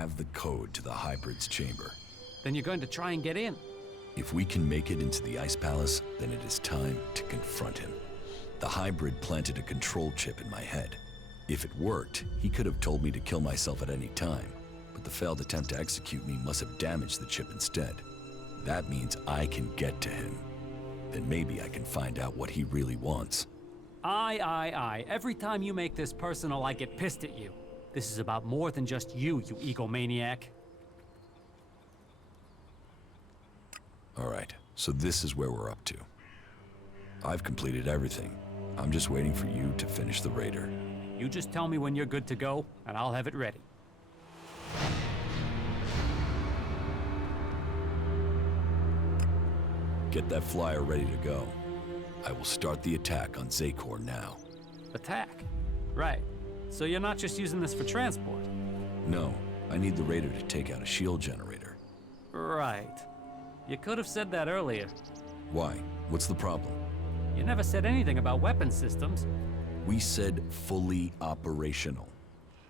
have the code to the hybrid's chamber. Then you're going to try and get in? If we can make it into the Ice Palace, then it is time to confront him. The hybrid planted a control chip in my head. If it worked, he could have told me to kill myself at any time, but the failed attempt to execute me must have damaged the chip instead. That means I can get to him. Then maybe I can find out what he really wants. Aye. Every time you make this personal, I get pissed at you. This is about more than just you egomaniac. Alright, so this is where we're up to. I've completed everything. I'm just waiting for you to finish the raider. You just tell me when you're good to go, and I'll have it ready. Get that flyer ready to go. I will start the attack on Xacor now. Attack? Right. So you're not just using this for transport? No, I need the raider to take out a shield generator. Right. You could have said that earlier. Why? What's the problem? You never said anything about weapon systems. We said fully operational.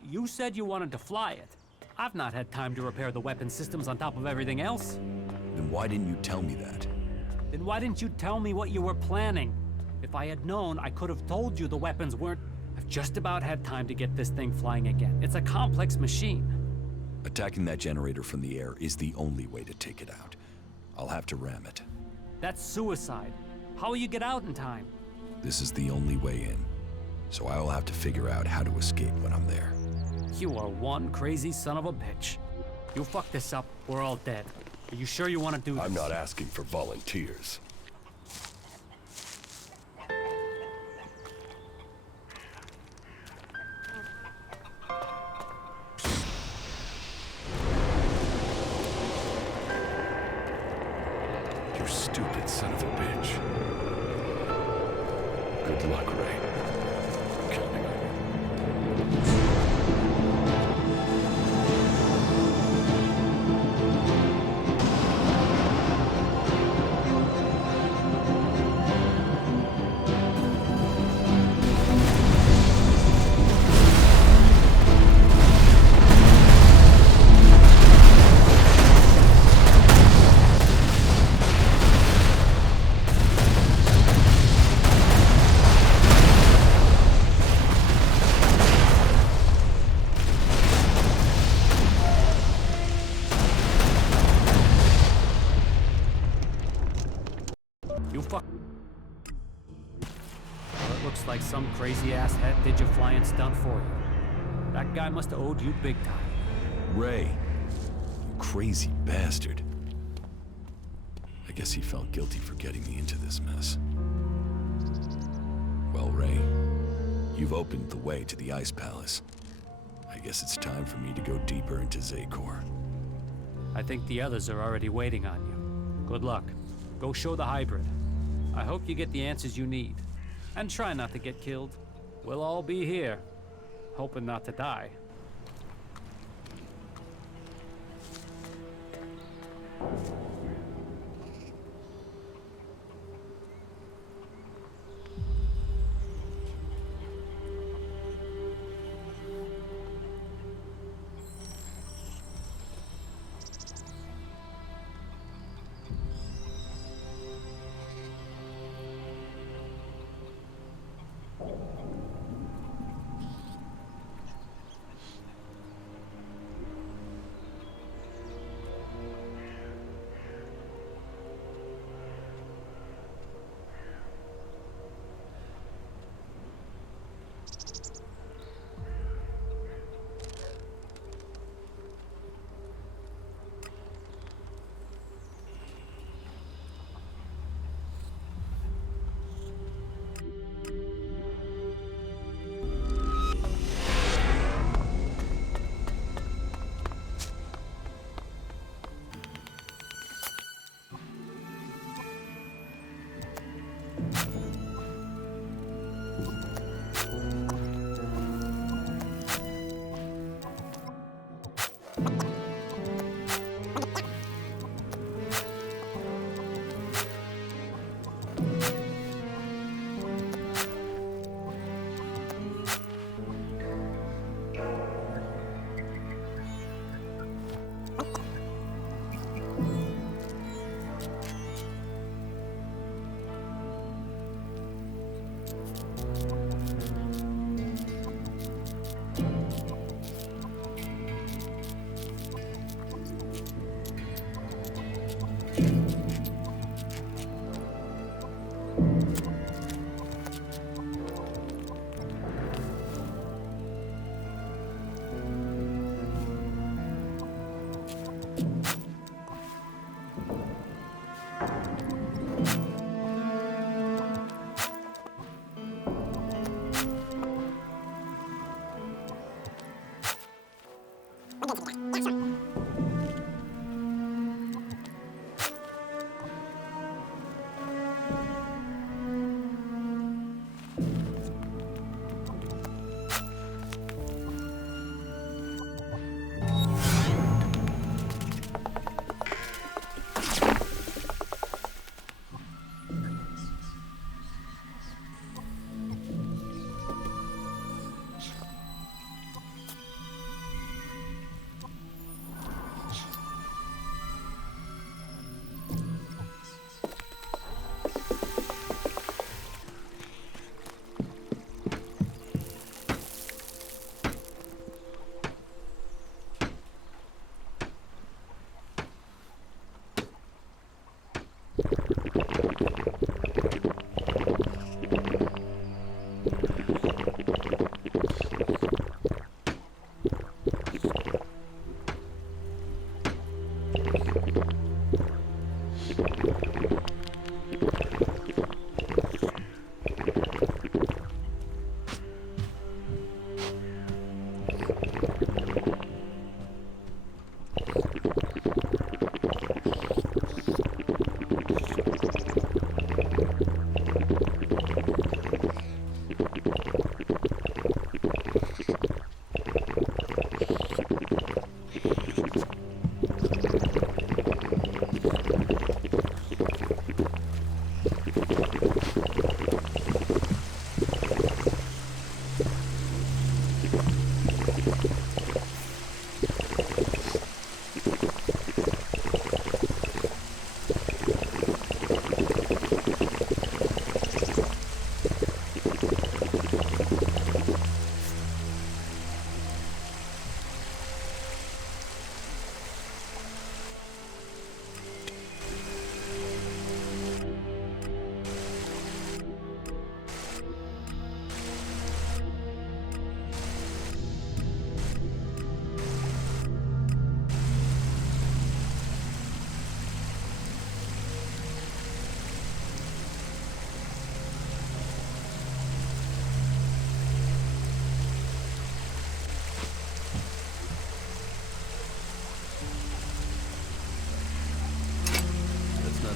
You said you wanted to fly it. I've not had time to repair the weapon systems on top of everything else. Then why didn't you tell me that? Then why didn't you tell me what you were planning? If I had known, I could have told you the weapons weren't... I've just about had time to get this thing flying again. It's a complex machine. Attacking that generator from the air is the only way to take it out. I'll have to ram it. That's suicide. How will you get out in time? This is the only way in. So I will have to figure out how to escape when I'm there. You are one crazy son of a bitch. You fuck this up, we're all dead. Are you sure you want to do this? I'm not asking for volunteers. You stupid son of a bitch. Good luck, Ray. I'm counting on you. You fuck... Well, it looks like some crazy-ass head did your flying stunt for you. That guy must have owed you big time. Ray, you crazy bastard. I guess he felt guilty for getting me into this mess. Well, Ray, you've opened the way to the Ice Palace. I guess it's time for me to go deeper into Xacor. I think the others are already waiting on you. Good luck. Go show the hybrid. I hope you get the answers you need. And try not to get killed. We'll all be here, hoping not to die.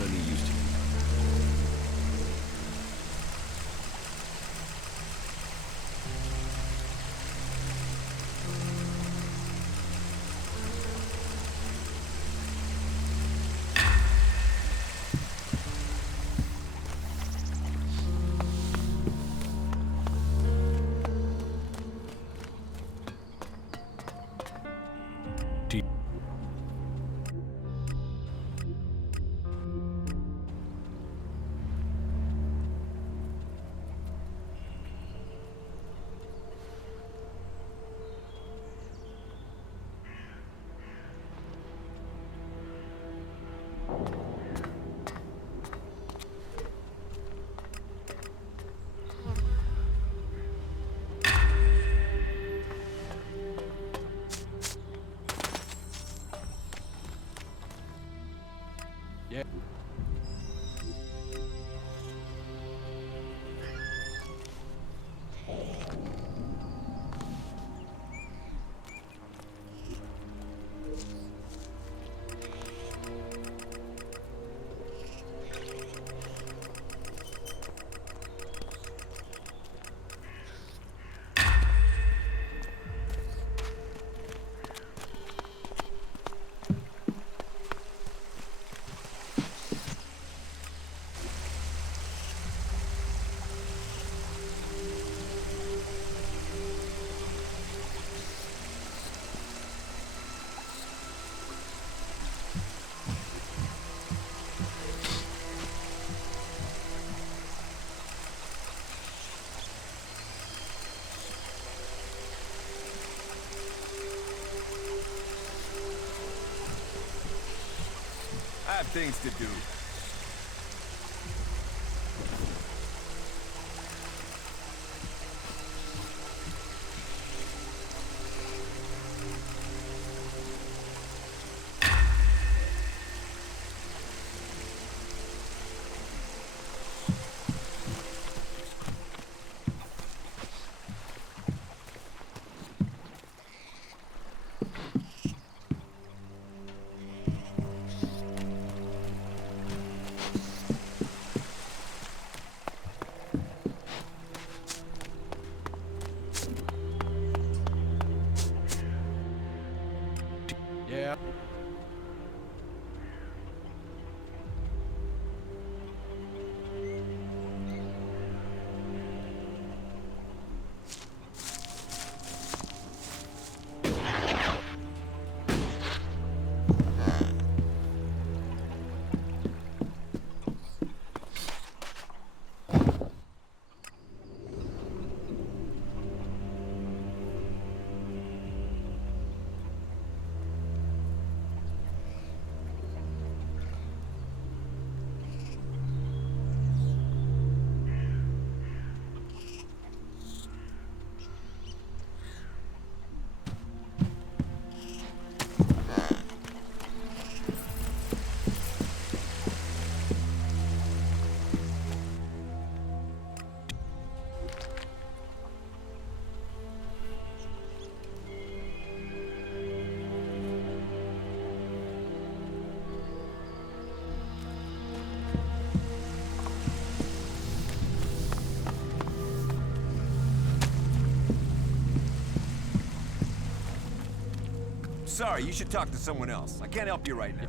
any use to you. I have things to do. Yeah. Sorry, you should talk to someone else. I can't help you right now.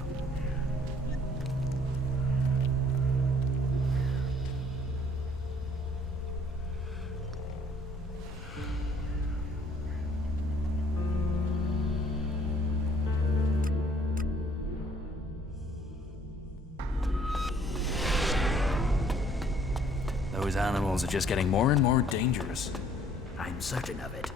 Those animals are just getting more and more dangerous. I'm certain of it.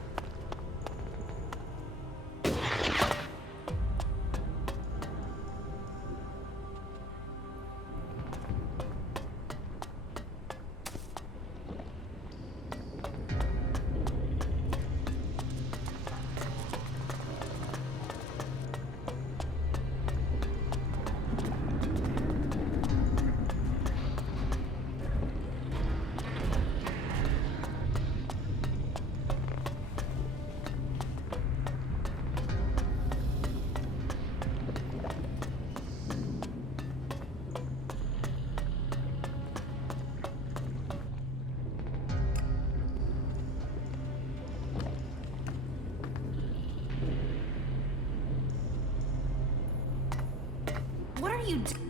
you do?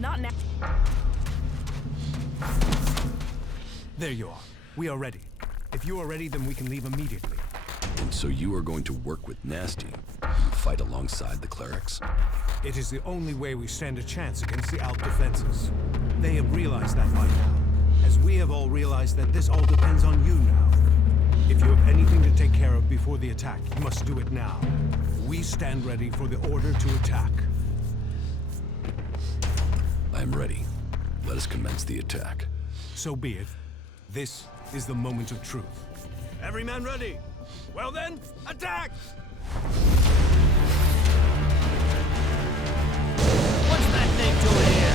Not now. There you are. We are ready. If you are ready, then we can leave immediately. And so you are going to work with Nasty and fight alongside the Clerics? It is the only way we stand a chance against the Alt defenses. They have realized that by now, as we have all realized that this all depends on you now. If you have anything to take care of before the attack, you must do it now. We stand ready for the order to attack. I am ready. Let us commence the attack. So be it. This is the moment of truth. Every man ready? Well then, attack! What's that thing doing here?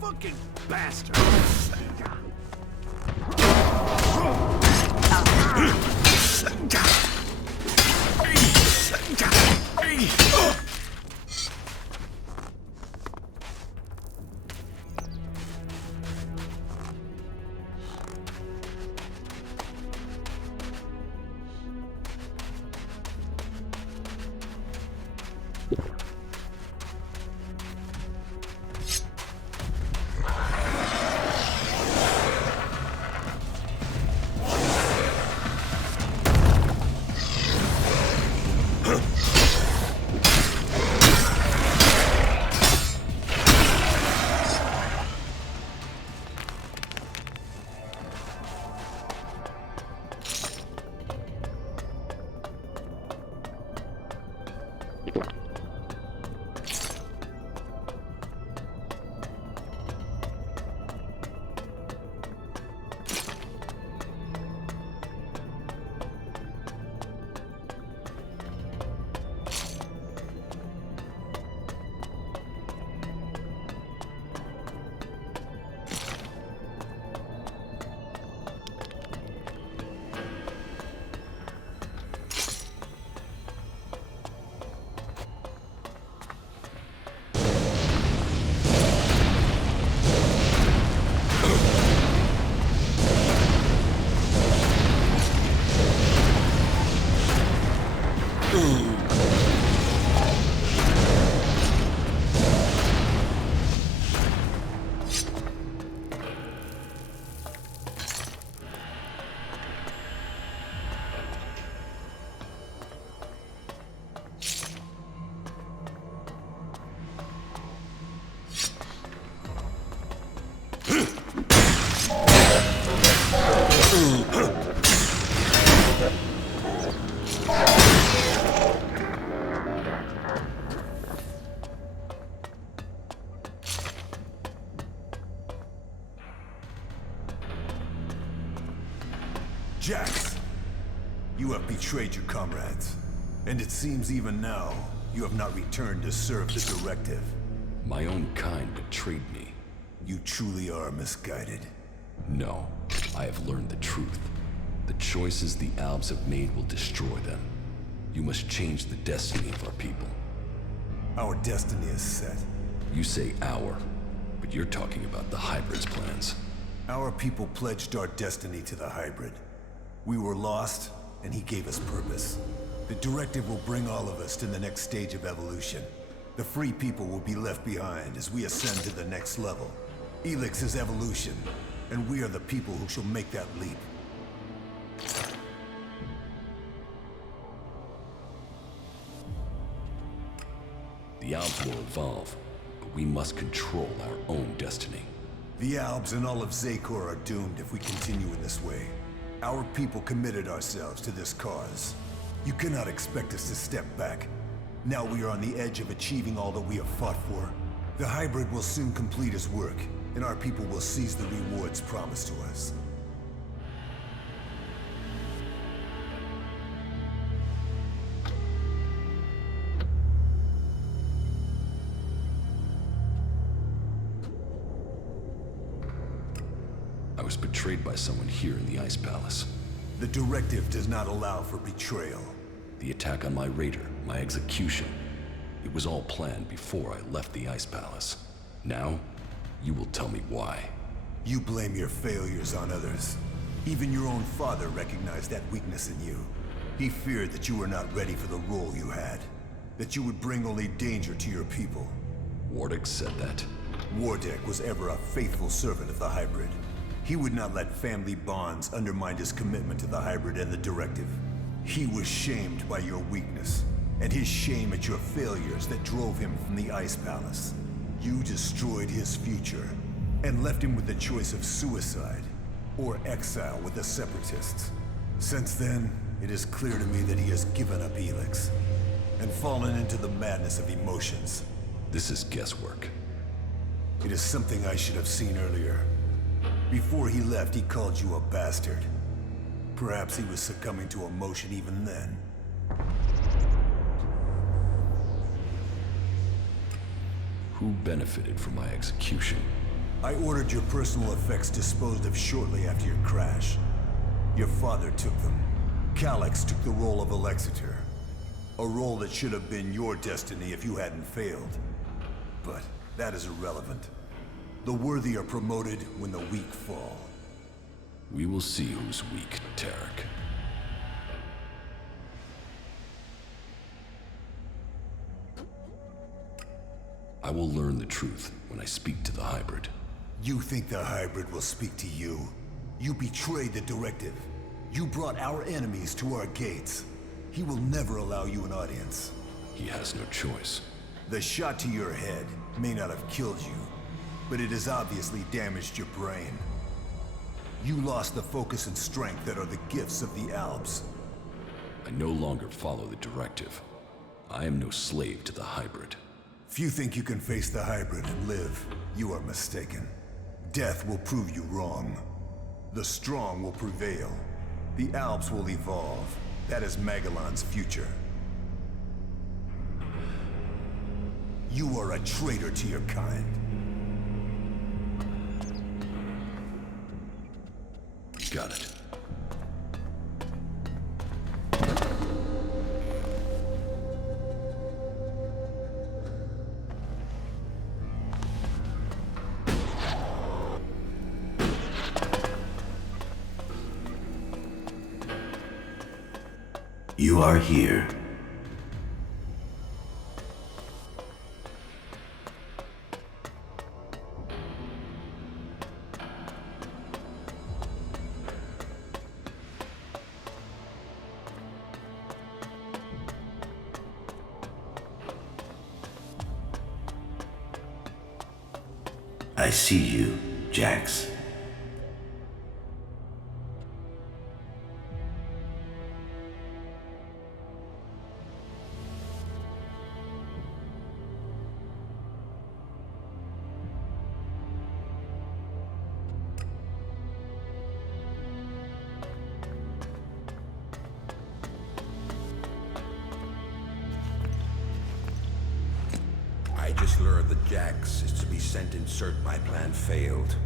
Fucking bastard! Jax, you have betrayed your comrades. And it seems even now, you have not returned to serve the directive. My own kind betrayed me. You truly are misguided. No, I have learned the truth. The choices the Albs have made will destroy them. You must change the destiny of our people. Our destiny is set. You say our, but you're talking about the Hybrid's plans. Our people pledged our destiny to the Hybrid. We were lost, and he gave us purpose. The directive will bring all of us to the next stage of evolution. The free people will be left behind as we ascend to the next level. Elex is evolution, and we are the people who shall make that leap. The Albs will evolve, but we must control our own destiny. The Albs and all of Xacor are doomed if we continue in this way. Our people committed ourselves to this cause. You cannot expect us to step back. Now we are on the edge of achieving all that we have fought for. The Hybrid will soon complete his work, and our people will seize the rewards promised to us. I was betrayed by someone here in the Ice Palace. The directive does not allow for betrayal. The attack on my raider, my execution. It was all planned before I left the Ice Palace. Now, you will tell me why. You blame your failures on others. Even your own father recognized that weakness in you. He feared that you were not ready for the role you had. That you would bring only danger to your people. Wardick said that. Wardick was ever a faithful servant of the Hybrid. He would not let family bonds undermine his commitment to the Hybrid and the directive. He was shamed by your weakness, and his shame at your failures that drove him from the Ice Palace. You destroyed his future, and left him with the choice of suicide, or exile with the Separatists. Since then, it is clear to me that he has given up Elex, and fallen into the madness of emotions. This is guesswork. It is something I should have seen earlier. Before he left, he called you a bastard. Perhaps he was succumbing to emotion even then. Who benefited from my execution? I ordered your personal effects disposed of shortly after your crash. Your father took them. Calyx took the role of Elex-Chpt, a role that should have been your destiny if you hadn't failed. But that is irrelevant. The worthy are promoted when the weak fall. We will see who's weak, Tarek. I will learn the truth when I speak to the Hybrid. You think the Hybrid will speak to you? You betrayed the directive. You brought our enemies to our gates. He will never allow you an audience. He has no choice. The shot to your head may not have killed you, but it has obviously damaged your brain. You lost the focus and strength that are the gifts of the Alps. I no longer follow the directive. I am no slave to the hybrid. If you think you can face the hybrid and live, you are mistaken. Death will prove you wrong. The strong will prevail. The Alps will evolve. That is Magalan's future. You are a traitor to your kind. Got it. You are here. I see you, Jax. I just learned that Jax is to be sent in search. My plan failed.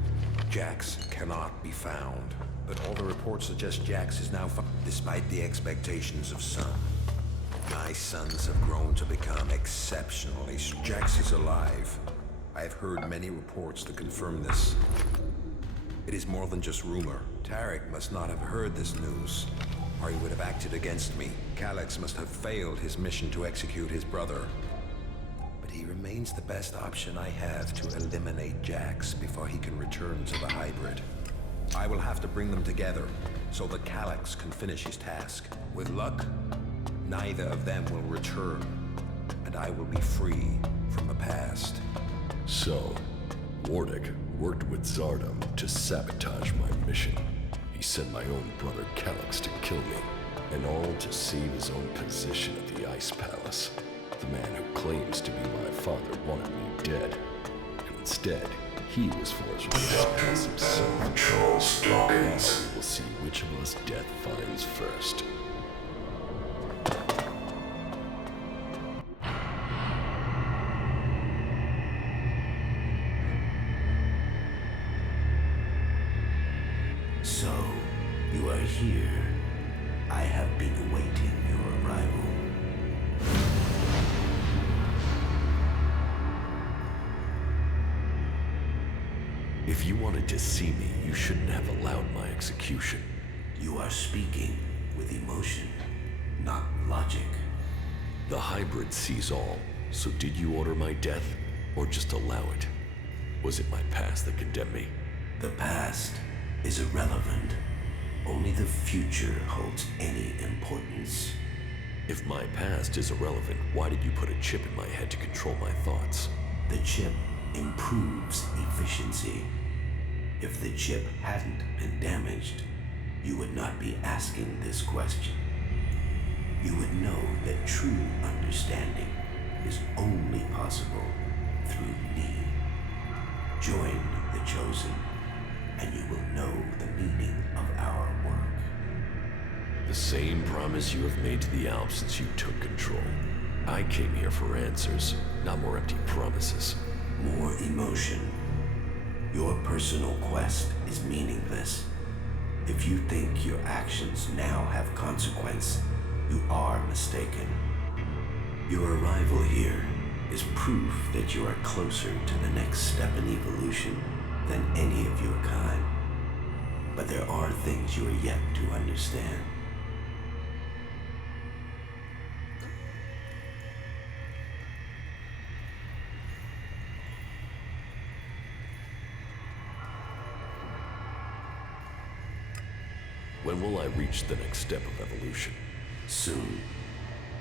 Jax cannot be found. But all the reports suggest Jax is now found, despite the expectations of some. My sons have grown to become exceptionally strong. Jax is alive. I have heard many reports to confirm this. It is more than just rumor. Tarek must not have heard this news, or he would have acted against me. Calyx must have failed his mission to execute his brother. He remains the best option I have to eliminate Jax before he can return to the hybrid. I will have to bring them together so that Calyx can finish his task. With luck, neither of them will return, and I will be free from the past. So, Wardick worked with Zardom to sabotage my mission. He sent my own brother Calyx to kill me, and all to save his own position at the Ice Palace. The man who claims to be my father wanted me dead, and instead, he was forced to sacrifice himself. Now we will see which of us death finds first. So, you are here. I have been awaiting your arrival. If you wanted to see me, you shouldn't have allowed my execution. You are speaking with emotion, not logic. The hybrid sees all, so did you order my death, or just allow it? Was it my past that condemned me? The past is irrelevant. Only the future holds any importance. If my past is irrelevant, why did you put a chip in my head to control my thoughts? The chip improves efficiency. If the chip hadn't been damaged, you would not be asking this question. You would know that true understanding is only possible through me. Join the Chosen, and you will know the meaning of our work. The same promise you have made to the Alps since you took control. I came here for answers, not more empty promises. More emotion. Your personal quest is meaningless. If you think your actions now have consequence, you are mistaken. Your arrival here is proof that you are closer to the next step in evolution than any of your kind. But there are things you are yet to understand. When will I reach the next step of evolution? Soon,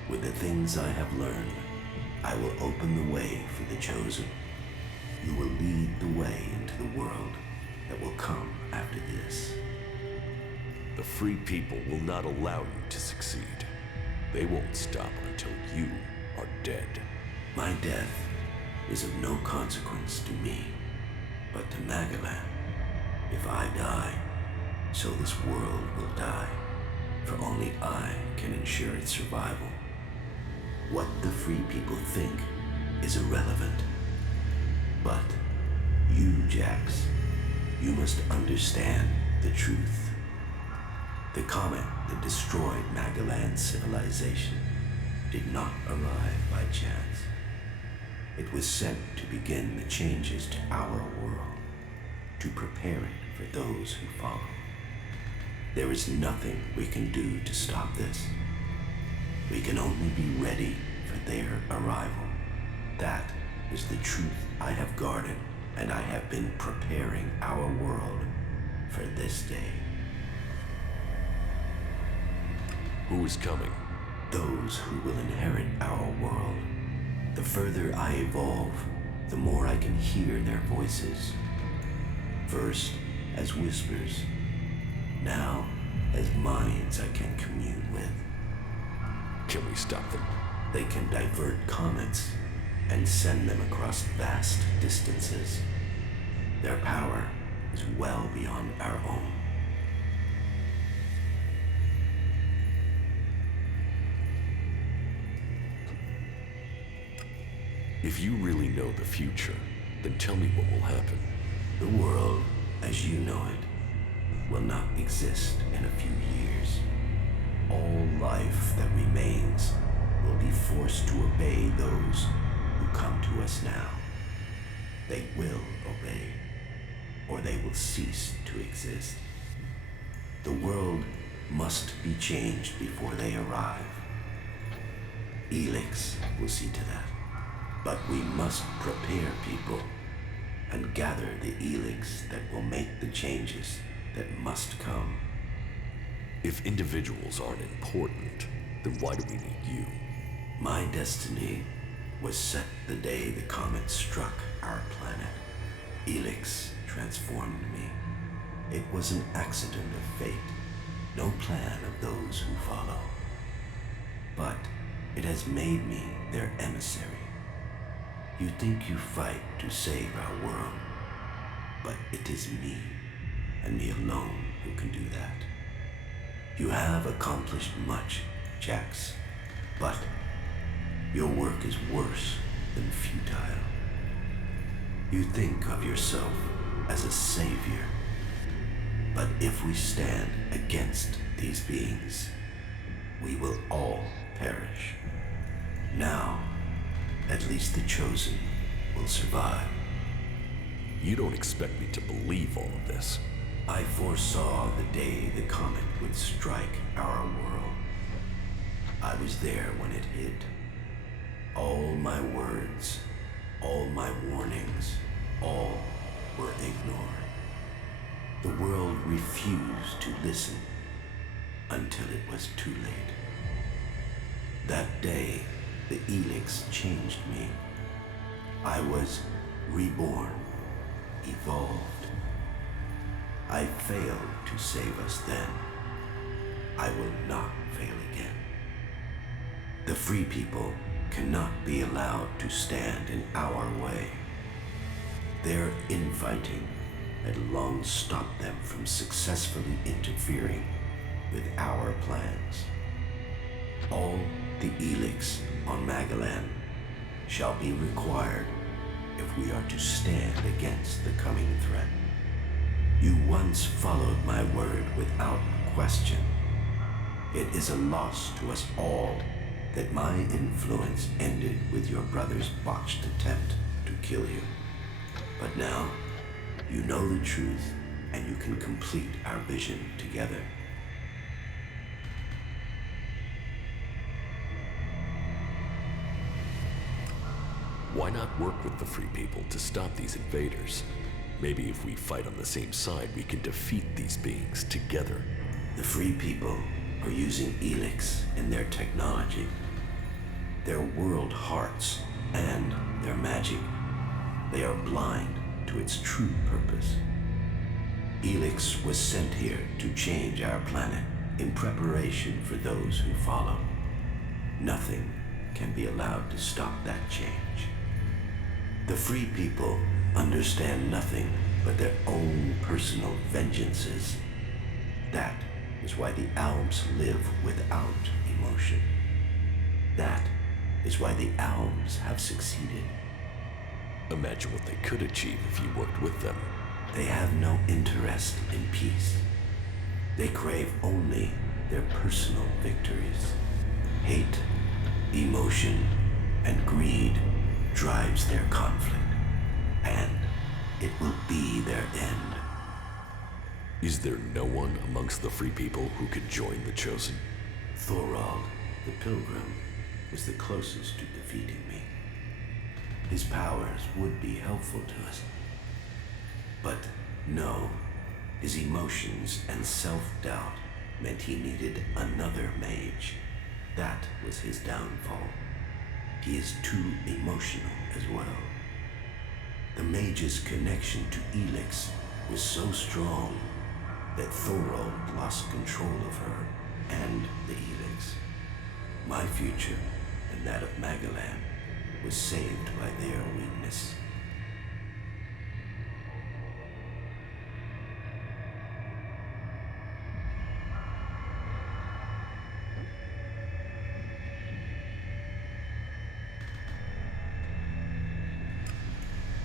with the things I have learned, I will open the way for the chosen. You will lead the way into the world that will come after this. The free people will not allow you to succeed. They won't stop until you are dead. My death is of no consequence to me, but to Magalan. If I die, so this world will die, for only I can ensure its survival. What the free people think is irrelevant. But you, Jax, you must understand the truth. The comet that destroyed Magalan's civilization did not arrive by chance. It was sent to begin the changes to our world, to prepare it for those who follow. There is nothing we can do to stop this. We can only be ready for their arrival. That is the truth I have guarded, and I have been preparing our world for this day. Who is coming? Those who will inherit our world. The further I evolve, the more I can hear their voices. First as whispers, now as minds I can commune with. Can we stop them? They can divert comets and send them across vast distances. Their power is well beyond our own. If you really know the future, then tell me what will happen. The world, as you know it, will not exist in a few years. All life that remains will be forced to obey those who come to us now. They will obey, or they will cease to exist. The world must be changed before they arrive. Elex will see to that. But we must prepare people and gather the Elex that will make the changes that must come. If individuals aren't important, then why do we need you? My destiny was set the day the comet struck our planet. Elex transformed me. It was an accident of fate, no plan of those who follow. But it has made me their emissary. You think you fight to save our world, but it is me, and me alone, who can do that. You have accomplished much, Jax, but your work is worse than futile. You think of yourself as a savior, but if we stand against these beings, we will all perish. Now, at least the chosen will survive. You don't expect me to believe all of this. I foresaw the day the comet would strike our world. I was there when it hit. All my words, all my warnings, all were ignored. The world refused to listen until it was too late. That day, the Elex changed me. I was reborn, evolved. I failed to save us then. I will not fail again. The free people cannot be allowed to stand in our way. Their infighting had long stopped them from successfully interfering with our plans. All the Elex on Magalan shall be required if we are to stand against the coming threat. You once followed my word without question. It is a loss to us all that my influence ended with your brother's botched attempt to kill you. But now, you know the truth, and you can complete our vision together. Why not work with the free people to stop these invaders? Maybe if we fight on the same side, we can defeat these beings together. The free people are using Elex and their technology, their world hearts, and their magic. They are blind to its true purpose. Elex was sent here to change our planet in preparation for those who follow. Nothing can be allowed to stop that change. The free people understand nothing but their own personal vengeances. That is why the Alps live without emotion. That is why the Alps have succeeded. Imagine what they could achieve if you worked with them. They have no interest in peace. They crave only their personal victories. Hate, emotion, and greed drives their conflict, and it will be their end. Is there no one amongst the free people who could join the Chosen? Thorald, the Pilgrim, was the closest to defeating me. His powers would be helpful to us. But no, his emotions and self-doubt meant he needed another mage. That was his downfall. He is too emotional as well. The mage's connection to Elex was so strong that Thorald lost control of her and the Elex. My future and that of Magalan was saved by their weakness.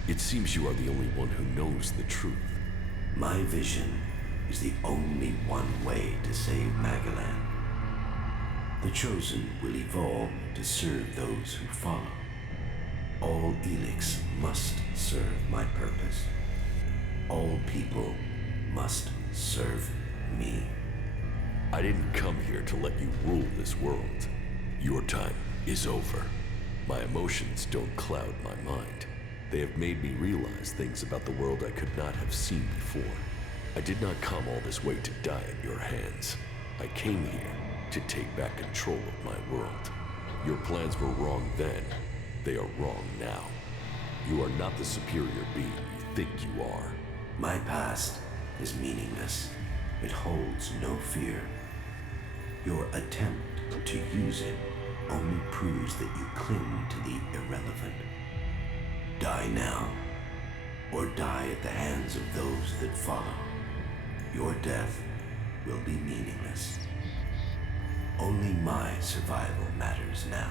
It seems you are the only one who knows the truth. My vision is the only one way to save Magalan. The Chosen will evolve to serve those who follow. All Elex must serve my purpose. All people must serve me. I didn't come here to let you rule this world. Your time is over. My emotions don't cloud my mind. They have made me realize things about the world I could not have seen before. I did not come all this way to die at your hands. I came here to take back control of my world. Your plans were wrong then. They are wrong now. You are not the superior being you think you are. My past is meaningless. It holds no fear. Your attempt to use it only proves that you cling to the irrelevant. Die now, or die at the hands of those that follow. Your death will be meaningless. Only my survival matters now.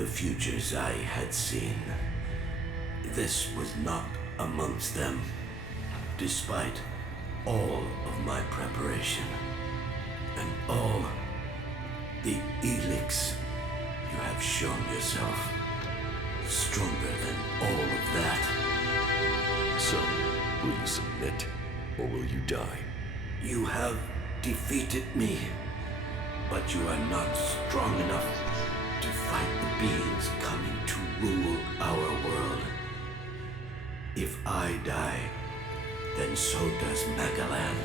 the futures I had seen. This was not amongst them, despite all of my preparation and all the Elex you have shown yourself. Stronger than all of that. So, will you submit, or will you die? You have defeated me, but you are not strong enough to fight the beings coming to rule our world. If I die, then so does Magalan.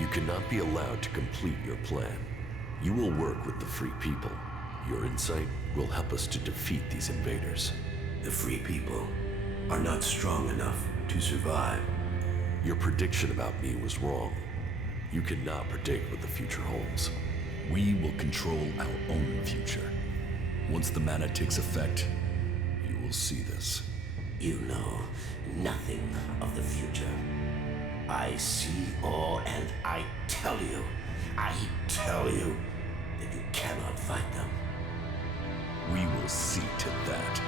You cannot be allowed to complete your plan. You will work with the Free People. Your insight will help us to defeat these invaders. The Free People are not strong enough to survive. Your prediction about me was wrong. You cannot predict what the future holds. We will control our own future. Once the mana takes effect, you will see this. You know nothing of the future. I see all, and I tell you that you cannot fight them. We will see to that.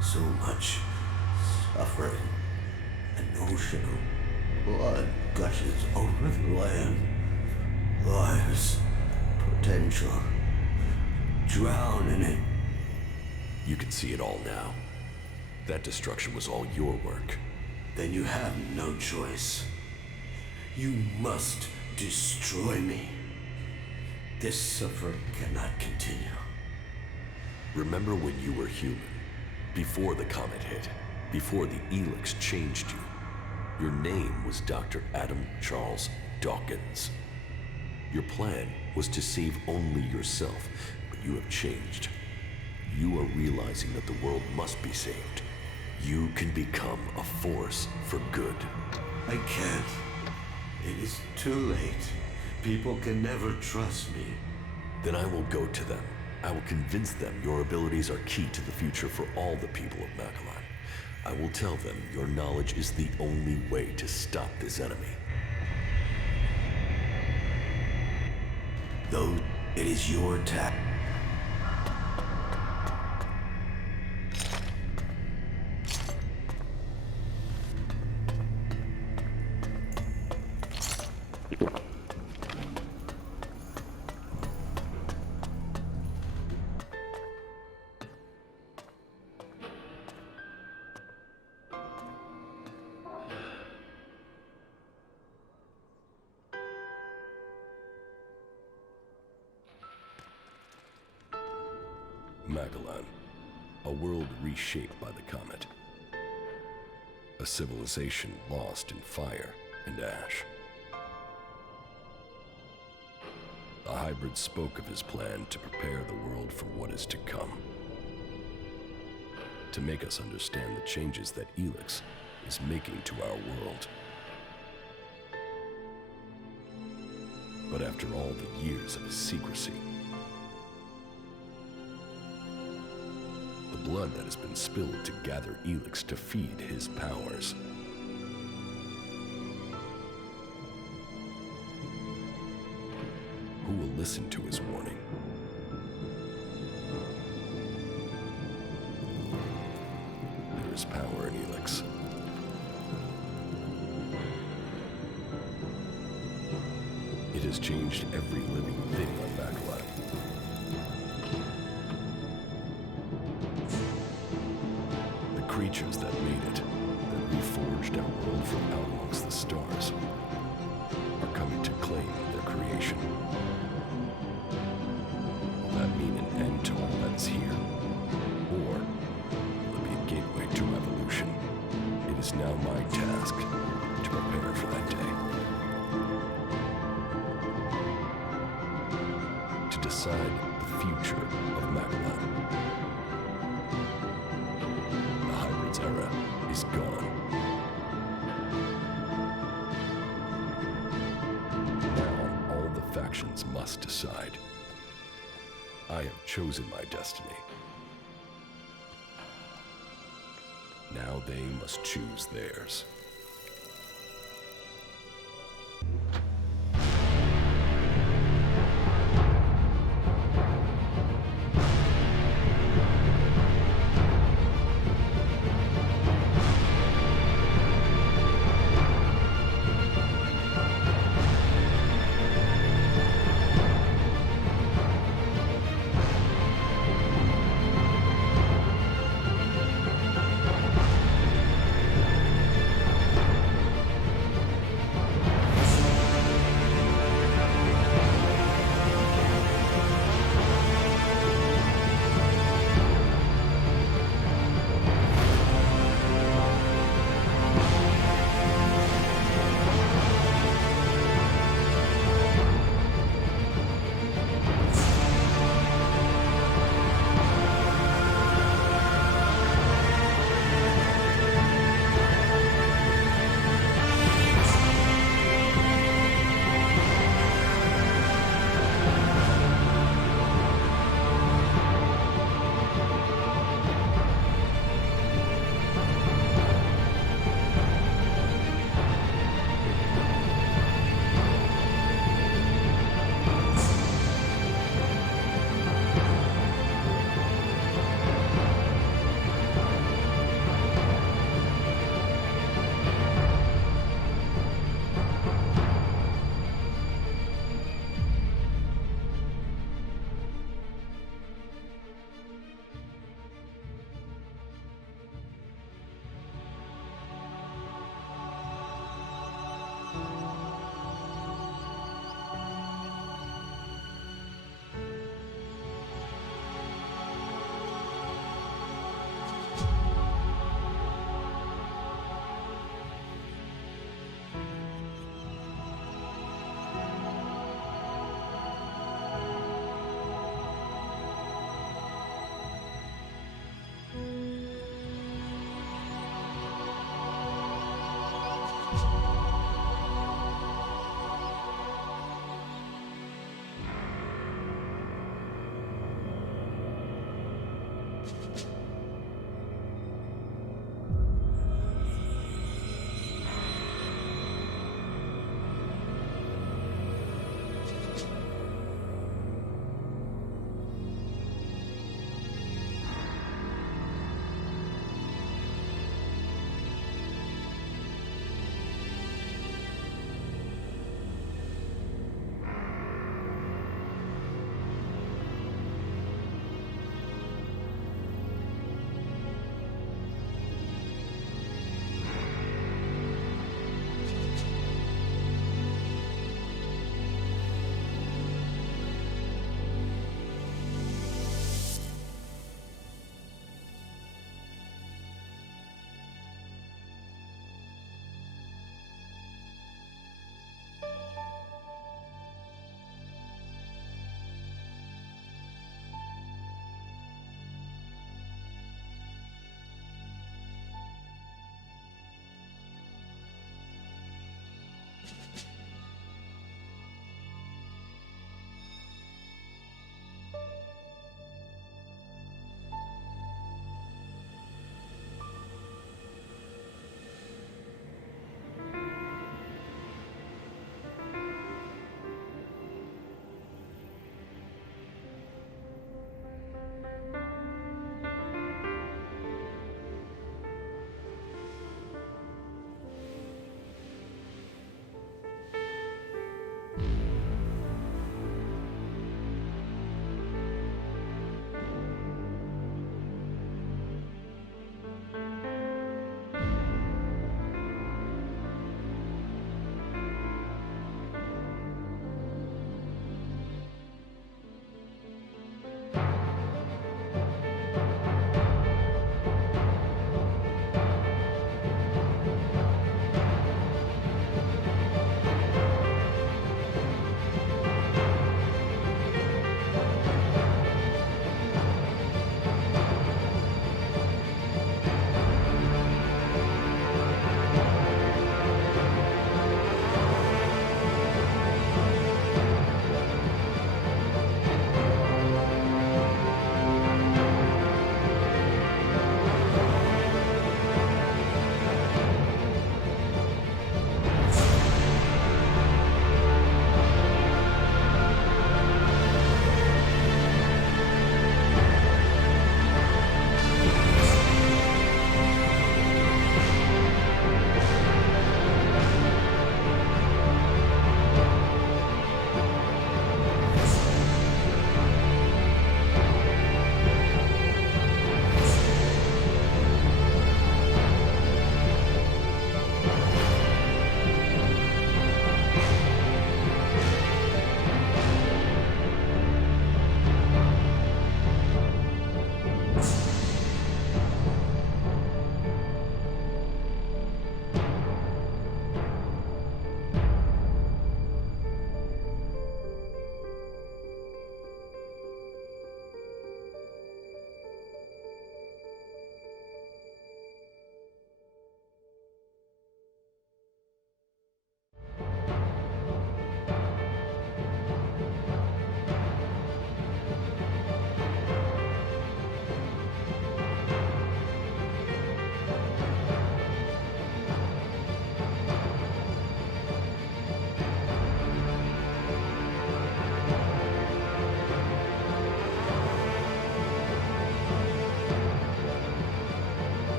So much suffering. An ocean of blood gushes over the land. Lives, potential. Drown in it. You can see it all now. That destruction was all your work. Then you have no choice. You must destroy me. This suffering cannot continue. Remember when you were human? Before the comet hit, before the Elex changed you. Your name was Dr. Adam Charles Dawkins. Your plan was to save only yourself, but you have changed. You are realizing that the world must be saved. You can become a force for good. I can't. It is too late. People can never trust me. Then I will go to them. I will convince them your abilities are key to the future for all the people of Magalan. I will tell them your knowledge is the only way to stop this enemy. Though it is your task. Magalan, a world reshaped by the comet. A civilization lost in fire and ash. The hybrid spoke of his plan to prepare the world for what is to come. To make us understand the changes that Elex is making to our world. But after all the years of his secrecy, the blood that has been spilled to gather Elex to feed his powers. Who will listen to his warning? There is power in Elex. It has changed every living thing on Magalan. Creatures that made it, that reforged our world from out amongst the stars, are coming to claim their creation. Will that mean an end to all that is here? Or will it be a gateway to revolution? It is now my task to prepare for that day. To decide the future of Magalan. Era is gone. actions must decide. I have chosen my destiny. Now they must choose theirs.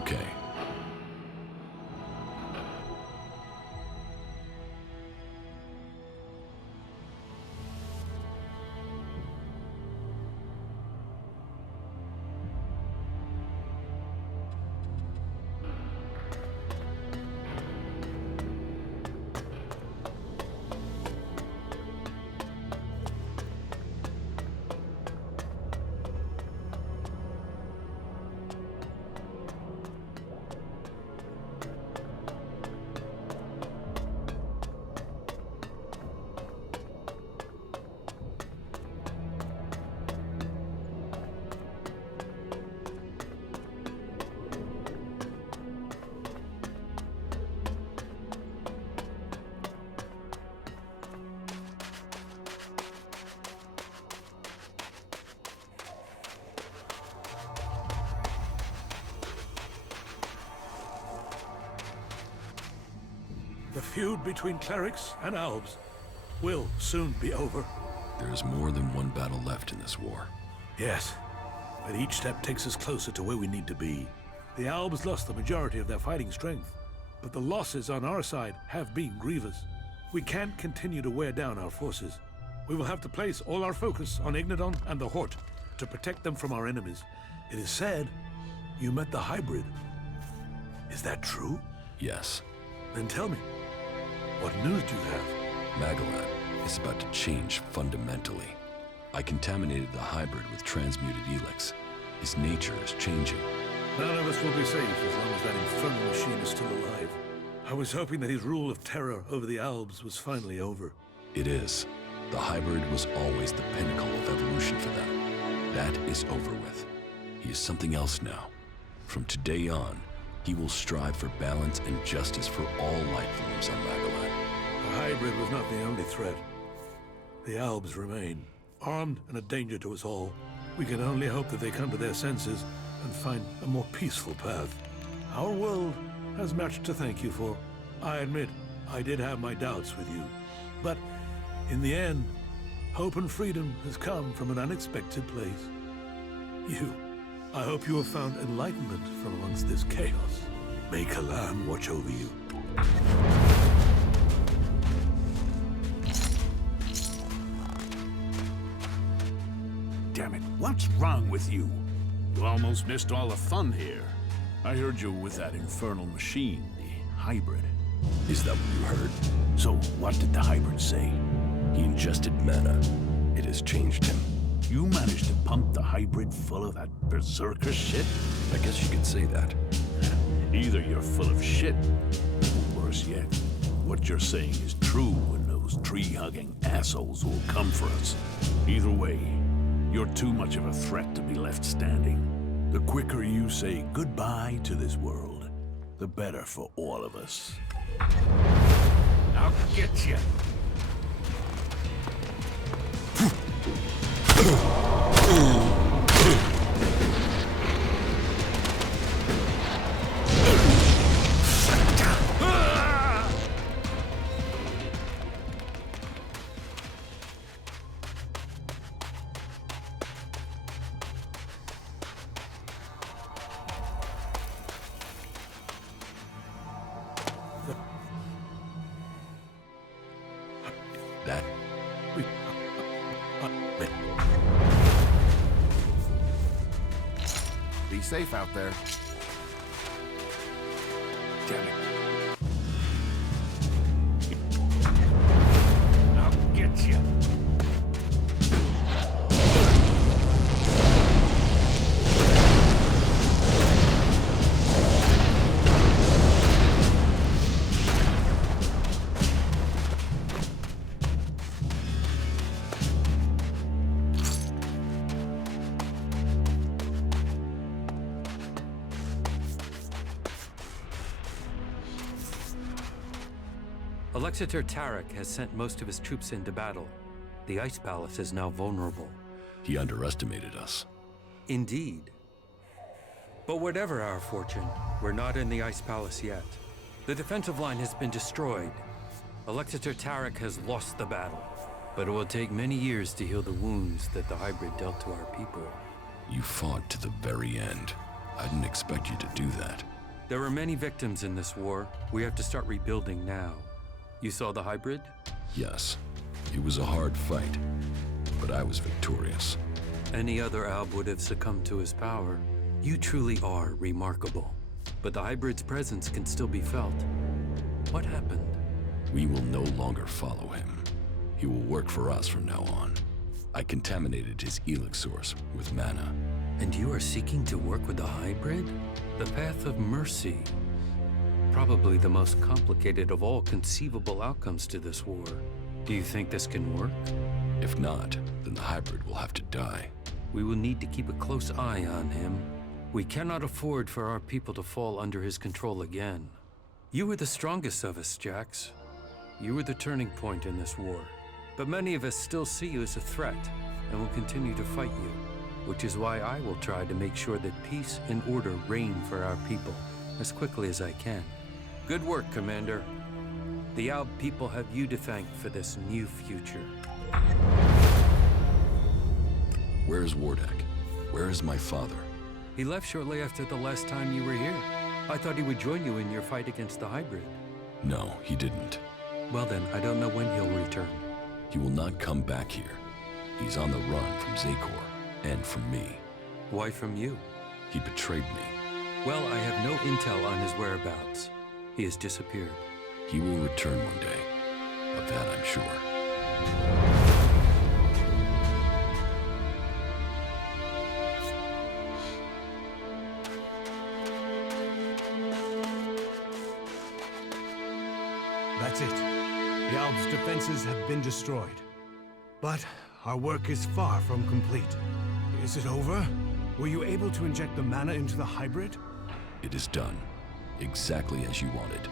Okay. The feud between Clerics and Albs will soon be over. There is more than one battle left in this war. Yes, but each step takes us closer to where we need to be. The Albs lost the majority of their fighting strength, but the losses on our side have been grievous. We can't continue to wear down our forces. We will have to place all our focus on Ignadon and the Hort to protect them from our enemies. It is said you met the hybrid. Is that true? Yes. Then tell me, what news do you have? Magalan is about to change fundamentally. I contaminated the hybrid with transmuted Elex. His nature is changing. None of us will be safe as long as that infernal machine is still alive. I was hoping that his rule of terror over the Albs was finally over. It is. The hybrid was always the pinnacle of evolution for them. That is over with. He is something else now. From today on, he will strive for balance and justice for all life forms on Magalan. The hybrid was not the only threat. The Albs remain, armed and a danger to us all. We can only hope that they come to their senses and find a more peaceful path. Our world has much to thank you for. I admit, I did have my doubts with you. But in the end, hope and freedom has come from an unexpected place. I hope you have found enlightenment from amongst this chaos. May Calaan watch over you. Damn it, what's wrong with you? You almost missed all the fun here. I heard you with that infernal machine, the hybrid. Is that what you heard? So, what did the hybrid say? He ingested mana. It has changed him. You managed to pump the hybrid full of that Berserker shit? I guess you could say that. Either you're full of shit, or worse yet, what you're saying is true and those tree-hugging assholes will come for us. Either way, you're too much of a threat to be left standing. The quicker you say goodbye to this world, the better for all of us. I'll get you. That? Be safe out there. Damn it. I'll get you. Elex-Chpt has sent most of his troops into battle. The Ice Palace is now vulnerable. He underestimated us. Indeed. But whatever our fortune, we're not in the Ice Palace yet. The defensive line has been destroyed. Elex-Chpt has lost the battle. But it will take many years to heal the wounds that the hybrid dealt to our people. You fought to the very end. I didn't expect you to do that. There are many victims in this war. We have to start rebuilding now. You saw the hybrid? Yes. It was a hard fight, but I was victorious. Any other Alb would have succumbed to his power. You truly are remarkable. But the hybrid's presence can still be felt. What happened? We will no longer follow him. He will work for us from now on. I contaminated his Elex source with mana. And you are seeking to work with the hybrid? The path of mercy. Probably the most complicated of all conceivable outcomes to this war. Do you think this can work? If not, then the hybrid will have to die. We will need to keep a close eye on him. We cannot afford for our people to fall under his control again. You were the strongest of us, Jax. You were the turning point in this war. But many of us still see you as a threat and will continue to fight you, which is why I will try to make sure that peace and order reign for our people as quickly as I can. Good work, Commander. The Alb people have you to thank for this new future. Where's Wardak? Where is my father? He left shortly after the last time you were here. I thought he would join you in your fight against the hybrid. No, he didn't. Well then, I don't know when he'll return. He will not come back here. He's on the run from Xacor, and from me. Why from you? He betrayed me. Well, I have no intel on his whereabouts. He has disappeared. He will return one day. Of that I'm sure. That's it. The Alb's defenses have been destroyed. But our work is far from complete. Is it over? Were you able to inject the mana into the hybrid? It is done. Exactly as you wanted.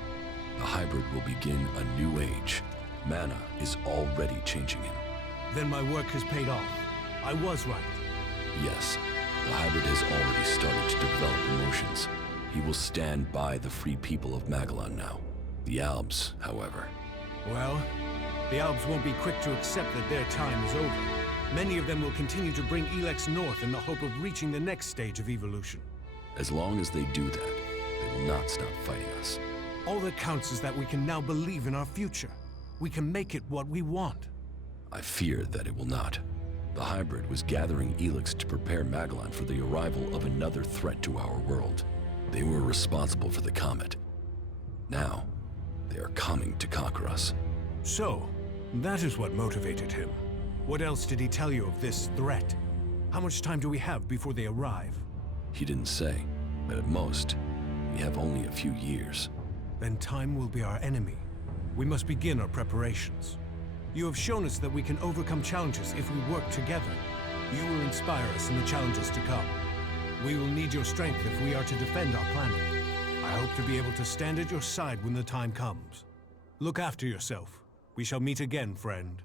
The hybrid will begin a new age. Mana is already changing him. Then my work has paid off. I was right. Yes, the hybrid has already started to develop emotions. He will stand by the free people of Magalan now. The Albs, however. Well, the Albs won't be quick to accept that their time is over. Many of them will continue to bring Elex north in the hope of reaching the next stage of evolution. As long as they do that, they will not stop fighting us. All that counts is that we can now believe in our future. We can make it what we want. I fear that it will not. The hybrid was gathering Elex to prepare Magalan for the arrival of another threat to our world. They were responsible for the comet. Now, they are coming to conquer us. So, that is what motivated him. What else did he tell you of this threat? How much time do we have before they arrive? He didn't say, but at most, we have only a few years. Then time will be our enemy. We must begin our preparations. You have shown us that we can overcome challenges if we work together. You will inspire us in the challenges to come. We will need your strength if we are to defend our planet. I hope to be able to stand at your side when the time comes. Look after yourself. We shall meet again, friend.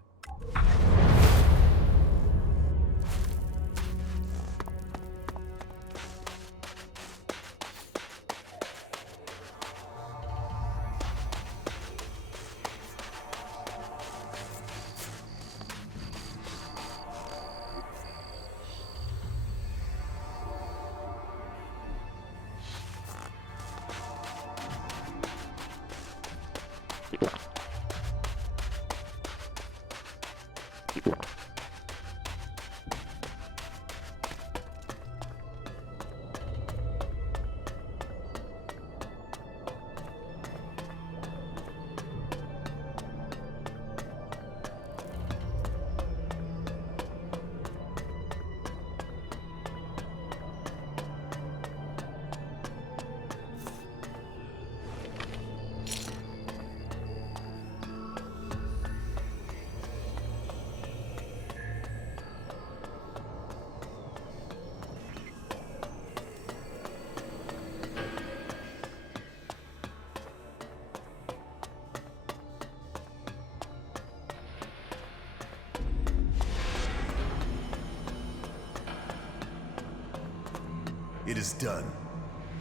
It is done.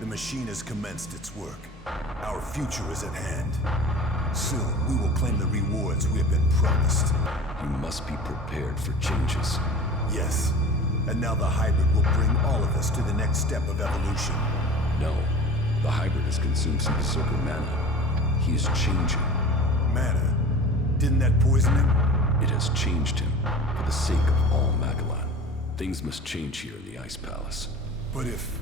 The machine has commenced its work. Our future is at hand. Soon, we will claim the rewards we have been promised. You must be prepared for changes. Yes. And now the hybrid will bring all of us to the next step of evolution. No. The hybrid has consumed some Berserker mana. He is changing. Mana? Didn't that poison him? It has changed him for the sake of all Magalan. Things must change here in the Ice Palace. But if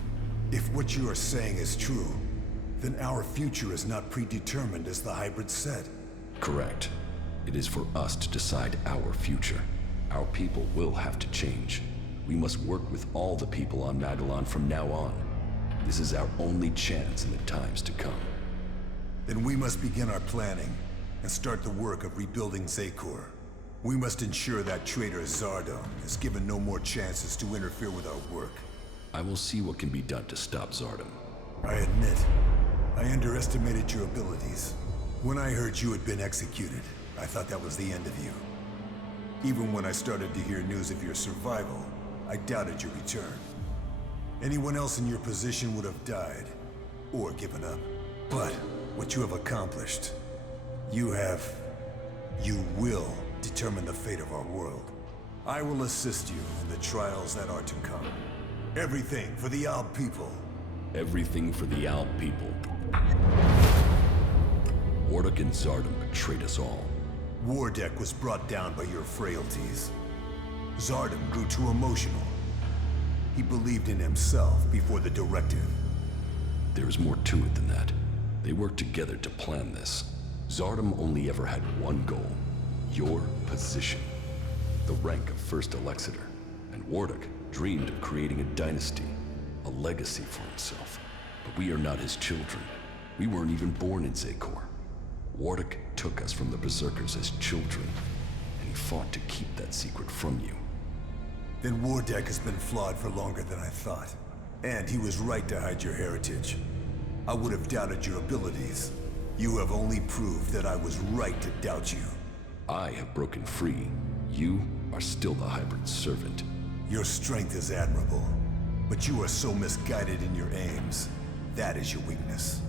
what you are saying is true, then our future is not predetermined as the hybrid said. Correct. It is for us to decide our future. Our people will have to change. We must work with all the people on Magalan from now on. This is our only chance in the times to come. Then we must begin our planning and start the work of rebuilding Xacor. We must ensure that traitor Zardom is given no more chances to interfere with our work. I will see what can be done to stop Zardom. I admit, I underestimated your abilities. When I heard you had been executed, I thought that was the end of you. Even when I started to hear news of your survival, I doubted your return. Anyone else in your position would have died, or given up. But what you have accomplished, you will determine the fate of our world. I will assist you in the trials that are to come. Everything for the Alb people. Everything for the Alb people. Wardeck and Zardom betrayed us all. Wardeck was brought down by your frailties. Zardom grew too emotional. He believed in himself before the directive. There is more to it than that. They worked together to plan this. Zardom only ever had one goal. Your position. The rank of First Elex-Chpt. And Wardeck dreamed of creating a dynasty. A legacy for himself. But we are not his children. We weren't even born in Xacor. Wardeck took us from the Berserkers as children. And he fought to keep that secret from you. Then Wardeck has been flawed for longer than I thought. And he was right to hide your heritage. I would have doubted your abilities. You have only proved that I was right to doubt you. I have broken free. You are still the hybrid's servant. Your strength is admirable, but you are so misguided in your aims. That is your weakness.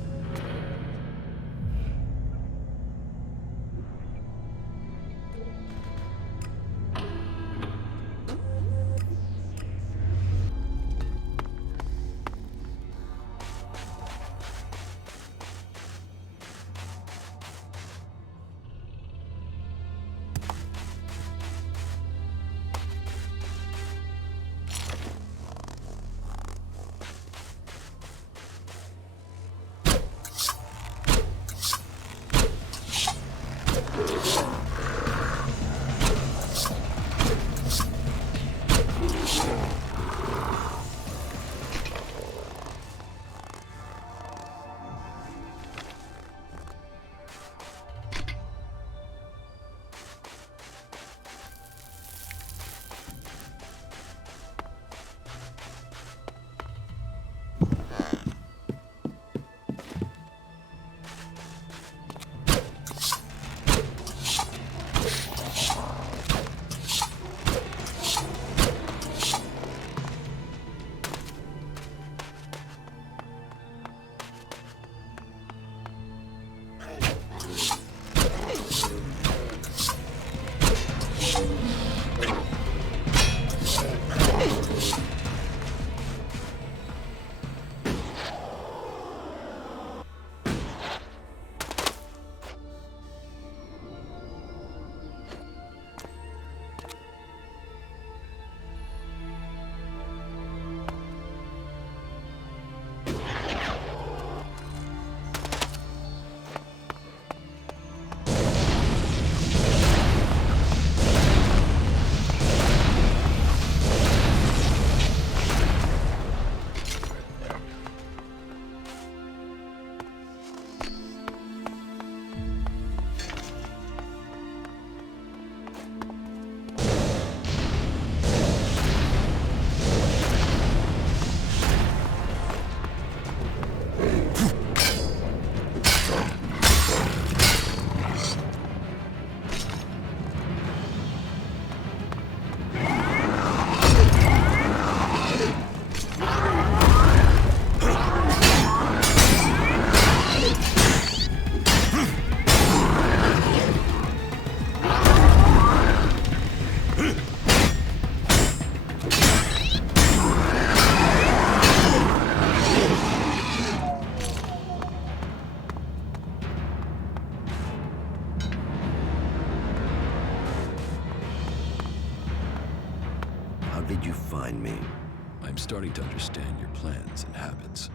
How did you find me? I'm starting to understand your plans and habits.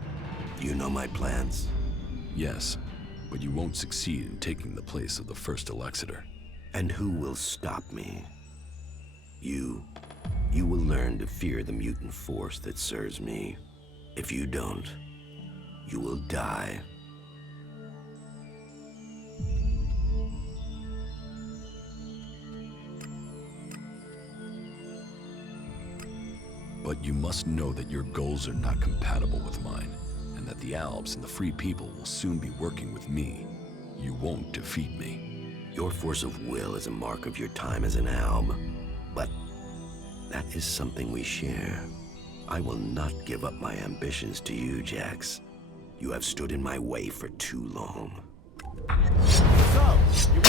You know my plans? Yes, but you won't succeed in taking the place of the first Elex-Chpt. And who will stop me? You. You will learn to fear the mutant force that serves me. If you don't, you will die. But you must know that your goals are not compatible with mine, and that the Albs and the Free People will soon be working with me. You won't defeat me. Your force of will is a mark of your time as an Alb, but that is something we share. I will not give up my ambitions to you, Jax. You have stood in my way for too long. So, you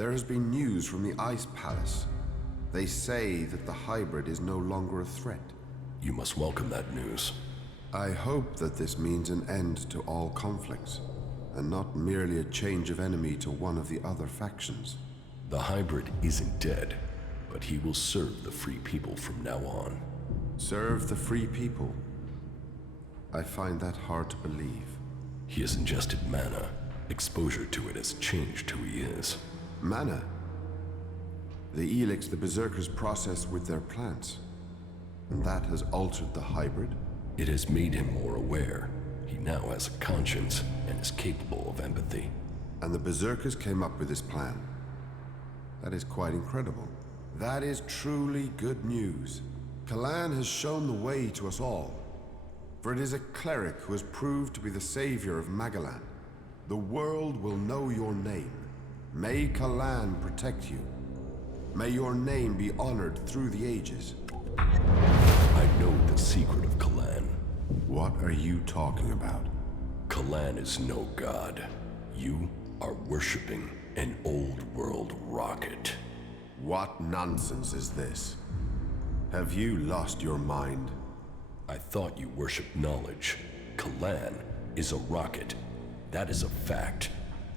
There has been news from the Ice Palace. They say that the hybrid is no longer a threat. You must welcome that news. I hope that this means an end to all conflicts, and not merely a change of enemy to one of the other factions. The hybrid isn't dead, but he will serve the Free People from now on. Serve the Free People? I find that hard to believe. He has ingested mana. Exposure to it has changed who he is. Mana? The Elex the Berserkers process with their plants. And that has altered the hybrid? It has made him more aware. He now has a conscience and is capable of empathy. And the Berserkers came up with this plan. That is quite incredible. That is truly good news. Calaan has shown the way to us all. For it is a cleric who has proved to be the savior of Magalan. The world will know your name. May Calaan protect you. May your name be honored through the ages. I know the secret of Calaan. What are you talking about? Calaan is no god. You are worshipping an old world rocket. What nonsense is this? Have you lost your mind? I thought you worshipped knowledge. Calaan is a rocket. That is a fact.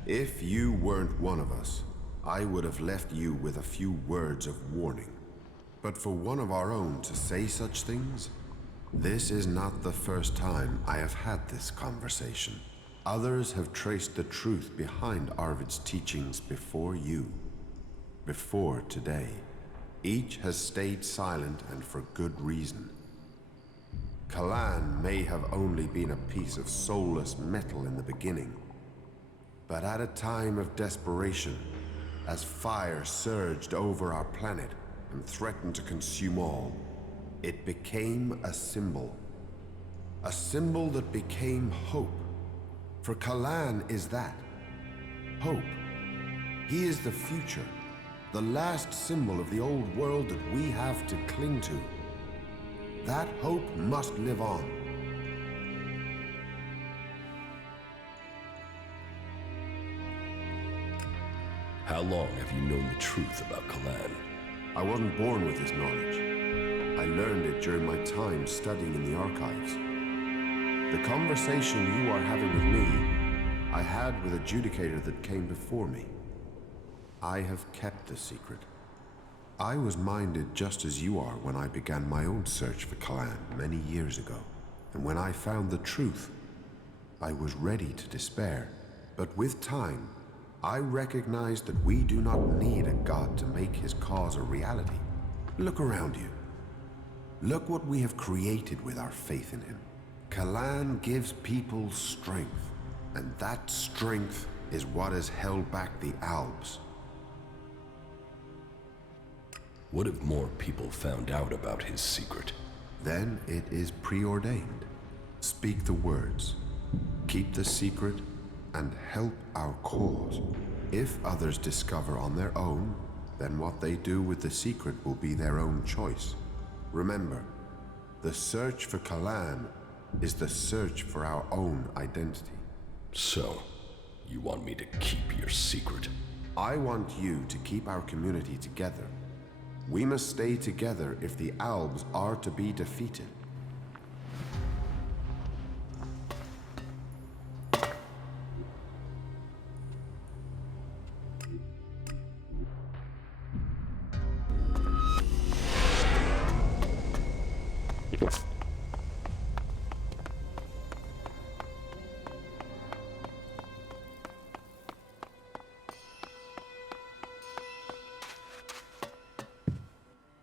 If you weren't one of us, I would have left you with a few words of warning. But for one of our own to say such things? This is not the first time I have had this conversation. Others have traced the truth behind Arvid's teachings before you. Before today. Each has stayed silent and for good reason. Calaan may have only been a piece of soulless metal in the beginning. But at a time of desperation, as fire surged over our planet and threatened to consume all, it became a symbol. A symbol that became hope. For Calaan is that. Hope. He is the future. The last symbol of the old world that we have to cling to. That hope must live on. How long have you known the truth about Calaan? I wasn't born with this knowledge. I learned it during my time studying in the archives. The conversation you are having with me had with adjudicator that came before me. I have kept the secret. I was minded just as you are when I began my own search for Calaan many years ago. And when I found the truth, I was ready to despair. But with time, I recognized that we do not need a god to make his cause a reality. Look around you. Look what we have created with our faith in him. Calaan gives people strength, and that strength is what has held back the Albs. What if more people found out about his secret? Then it is preordained. Speak the words, keep the secret, and help our cause. If others discover on their own, then what they do with the secret will be their own choice. Remember, the search for Calaan is the search for our own identity. So, you want me to keep your secret? I want you to keep our community together. We must stay together if the Albs are to be defeated.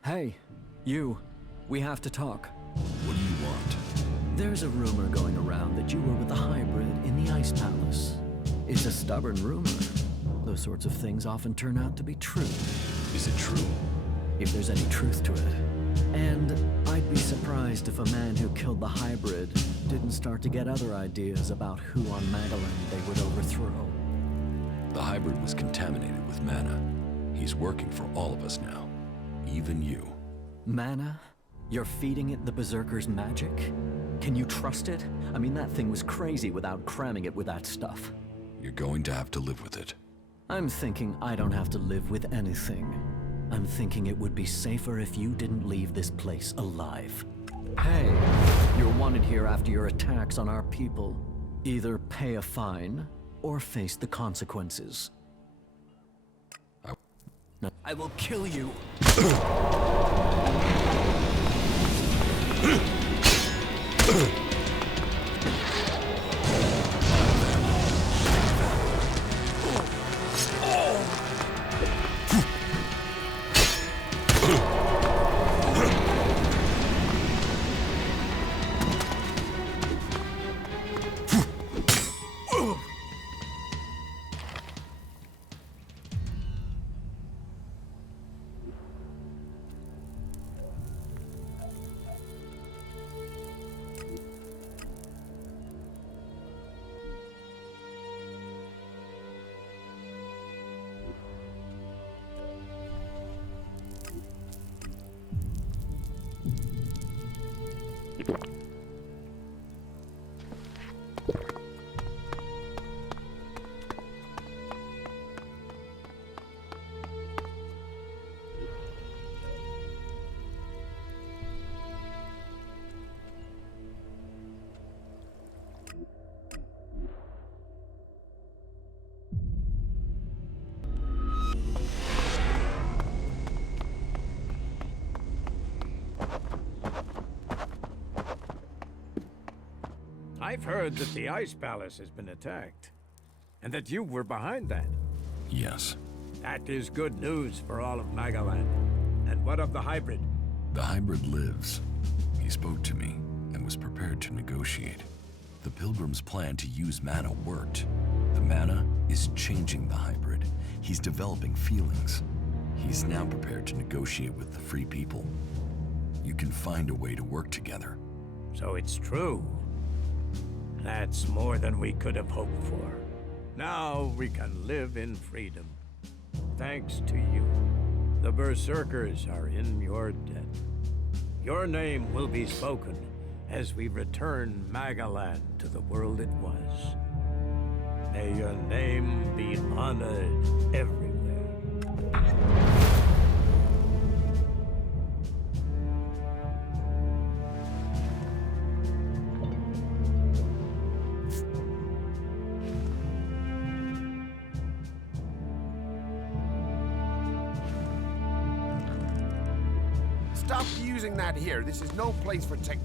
Hey, you. We have to talk. What do you want? There's a rumor going around that you were with the hybrid in the Ice Palace. It's a stubborn rumor. Those sorts of things often turn out to be true. Is it true? If there's any truth to it. And I'd be surprised if a man who killed the hybrid didn't start to get other ideas about who on Magalan they would overthrow. The hybrid was contaminated with mana. He's working for all of us now. Even you. Mana? You're feeding it the Berserkers' magic? Can you trust it? I mean, that thing was crazy without cramming it with that stuff. You're going to have to live with it. I'm thinking I don't have to live with anything. I'm thinking it would be safer if you didn't leave this place alive. Hey, you're wanted here after your attacks on our people. Either pay a fine, or face the consequences. I will kill you! I've heard that the Ice Palace has been attacked, and that you were behind that. Yes. That is good news for all of Magalan. And what of the hybrid? The hybrid lives. He spoke to me and was prepared to negotiate. The Pilgrim's plan to use mana worked. The mana is changing the hybrid. He's developing feelings. He's now prepared to negotiate with the free people. You can find a way to work together. So it's true. That's more than we could have hoped for. Now we can live in freedom. Thanks to you. The Berserkers are in your debt. Your name will be spoken as we return Magalan to the world it was. May your name be honored everywhere. Stop using that here. This is no place for tech.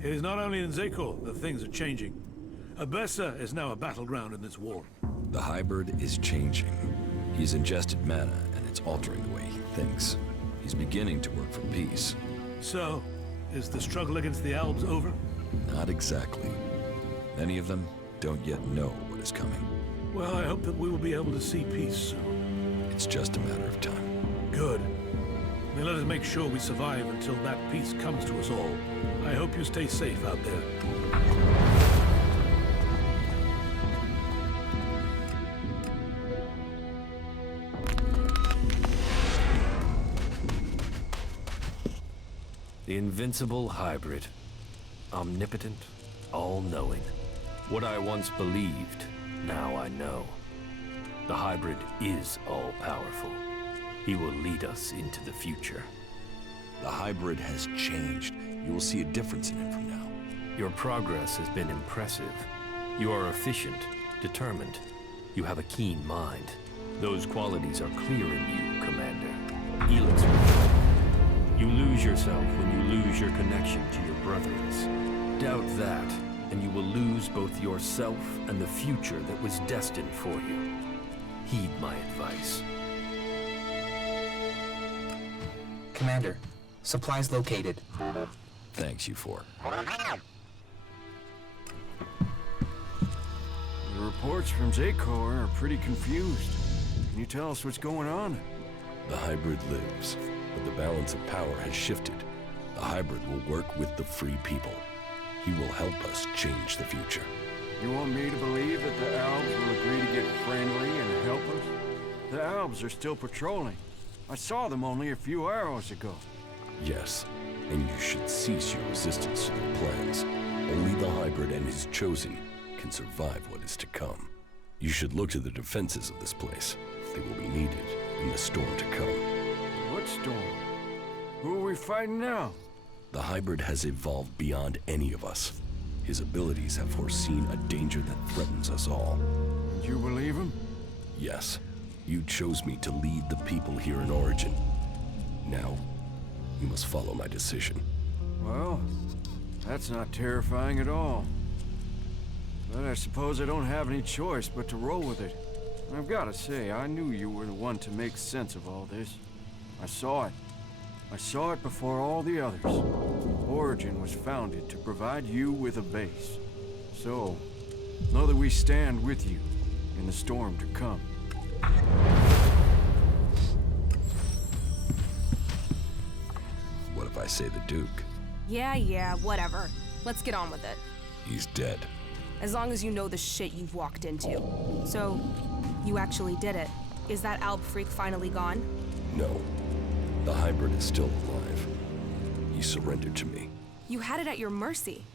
It is not only in Xacor that things are changing. Abessa is now a battleground in this war. The hybrid is changing. He's ingested mana, and it's altering the way he thinks. He's beginning to work for peace. So, is the struggle against the Albs over? Not exactly. Many of them don't yet know what is coming. Well, I hope that we will be able to see peace soon. It's just a matter of time. Good. Then let us make sure we survive until that peace comes to us all. I hope you stay safe out there. The invincible hybrid. Omnipotent, all-knowing. What I once believed, now I know. The hybrid is all-powerful. He will lead us into the future. The hybrid has changed. You will see a difference in him from now. Your progress has been impressive. You are efficient, determined. You have a keen mind. Those qualities are clear in you, Commander. Elex-Chpt. You lose yourself when you lose your connection to your brothers. Doubt that, and you will lose both yourself and the future that was destined for you. Heed my advice. Commander, supplies located. Thanks, you four. The reports from Xacor are pretty confused. Can you tell us what's going on? The hybrid lives, but the balance of power has shifted. The hybrid will work with the free people. He will help us change the future. You want me to believe that the Albs will agree to get friendly and help us? The Albs are still patrolling. I saw them only a few hours ago. Yes, and you should cease your resistance to their plans. Only the hybrid and his chosen can survive what is to come. You should look to the defenses of this place. They will be needed in the storm to come. What storm? Who are we fighting now? The hybrid has evolved beyond any of us. His abilities have foreseen a danger that threatens us all. And you believe him? Yes. You chose me to lead the people here in Origin. Now, you must follow my decision. Well, that's not terrifying at all. But I suppose I don't have any choice but to roll with it. I've got to say, I knew you were the one to make sense of all this. I saw it. I saw it before all the others. Origin was founded to provide you with a base. So, know that we stand with you in the storm to come. What if I say the Duke? Yeah, whatever. Let's get on with it. He's dead. As long as you know the shit you've walked into. So, you actually did it. Is that Alb freak finally gone? No. The hybrid is still alive. He surrendered to me. You had it at your mercy.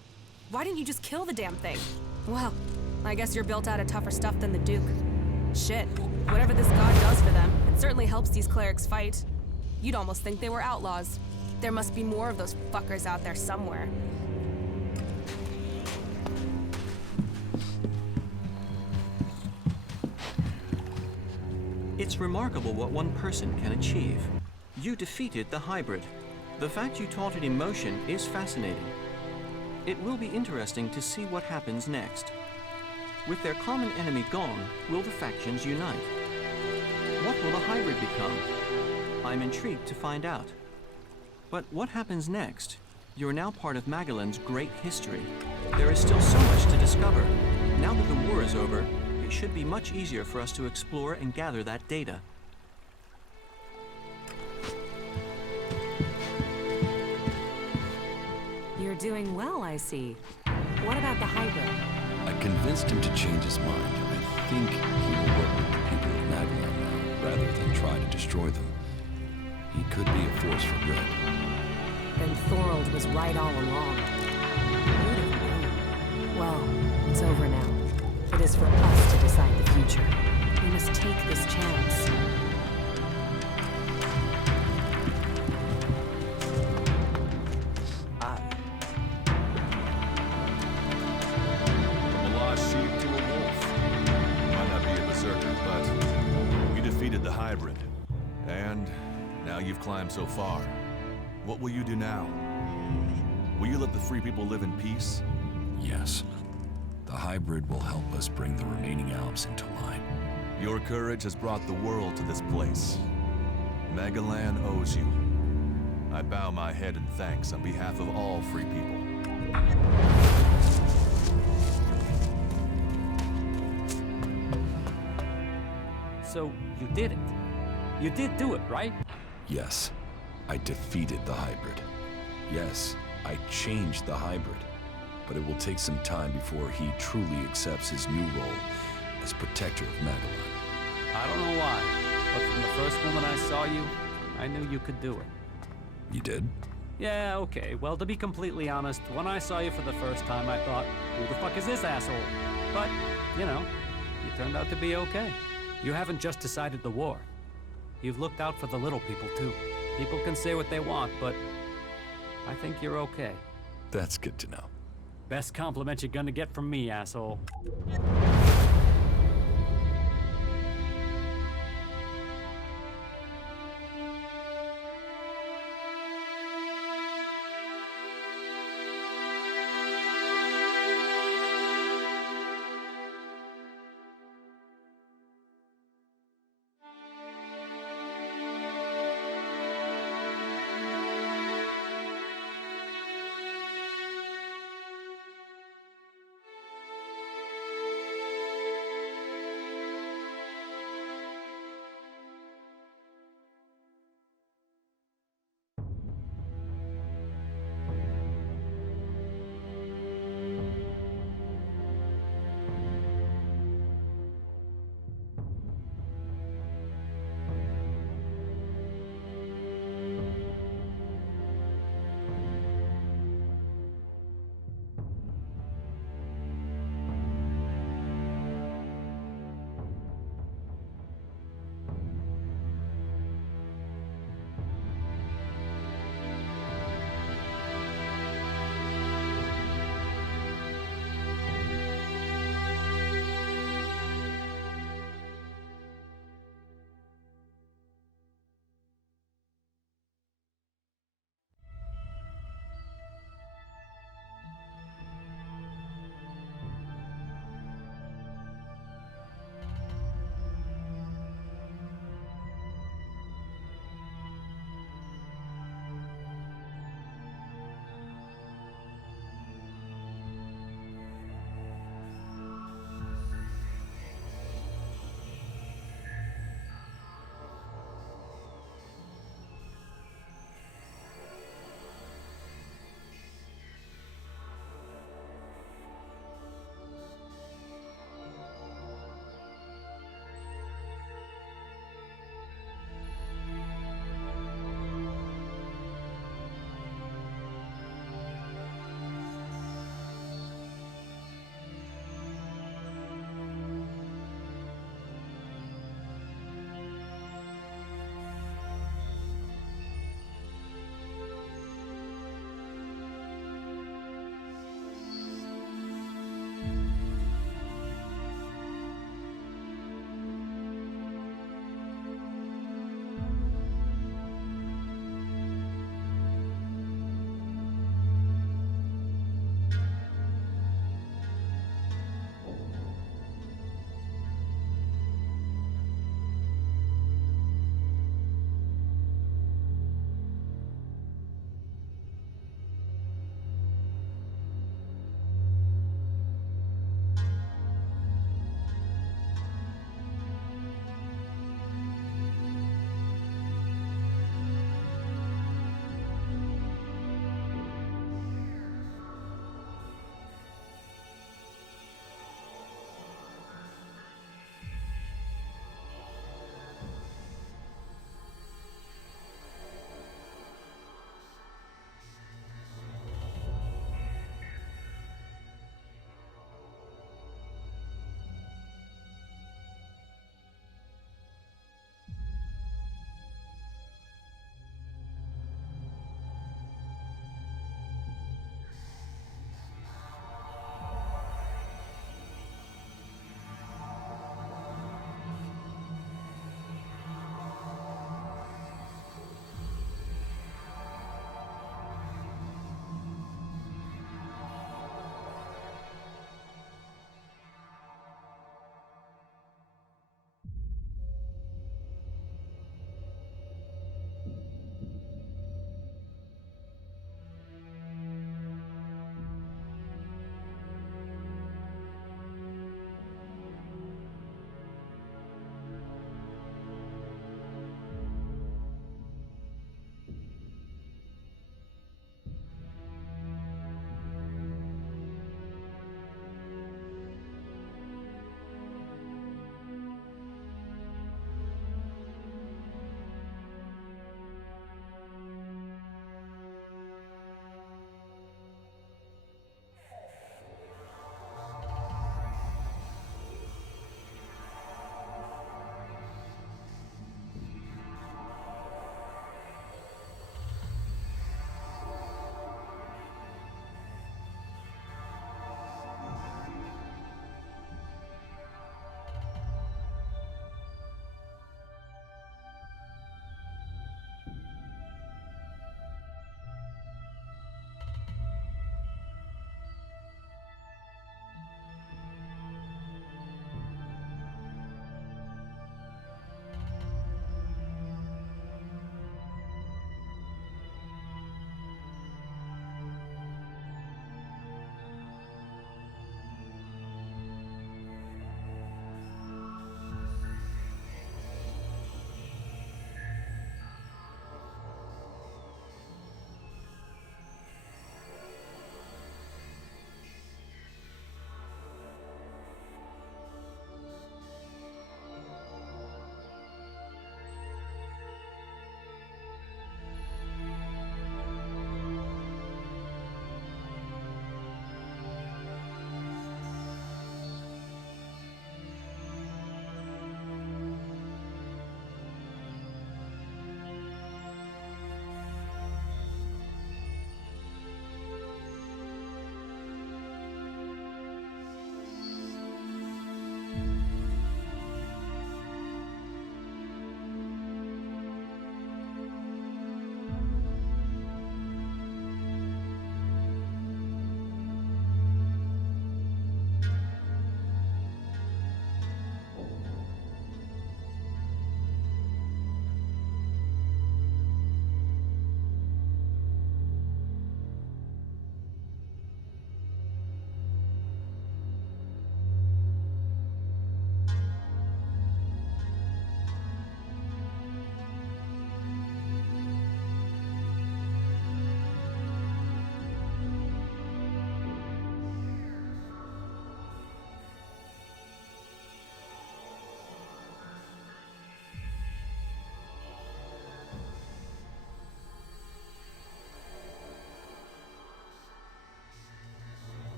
Why didn't you just kill the damn thing? Well, I guess you're built out of tougher stuff than the Duke. Shit. Whatever this god does for them, it certainly helps these clerics fight. You'd almost think they were outlaws. There must be more of those fuckers out there somewhere. It's remarkable what one person can achieve. You defeated the hybrid. The fact you taught it emotion is fascinating. It will be interesting to see what happens next. With their common enemy gone, will the factions unite? What will the hybrid become? I'm intrigued to find out. But what happens next? You're now part of Magalan's great history. There is still so much to discover. Now that the war is over, it should be much easier for us to explore and gather that data. You're doing well, I see. What about the hybrid? I convinced him to change his mind. I think he will work with the people of Magalan now, rather than try to destroy them. He could be a force for good. Then Thorold was right all along. Well, it's over now. It is for us to decide the future. We must take this chance. From a lost sheep to a wolf. Might not be a berserker, but you defeated the hybrid. And now you've climbed so far. What will you do now? Will you let the free people live in peace? Yes. The hybrid will help us bring the remaining Alps into line. Your courage has brought the world to this place. Magalan owes you. I bow my head in thanks on behalf of all free people. So, you did it. You did do it, right? Yes, I defeated the hybrid. Yes, I changed the hybrid. But it will take some time before he truly accepts his new role as protector of Magalan. I don't know why, but from the first moment I saw you, I knew you could do it. You did? Yeah, okay. Well, to be completely honest, when I saw you for the first time, I thought, who the fuck is this asshole? But, you know, you turned out to be okay. You haven't just decided the war. You've looked out for the little people, too. People can say what they want, but I think you're okay. That's good to know. Best compliment you're gonna get from me, asshole.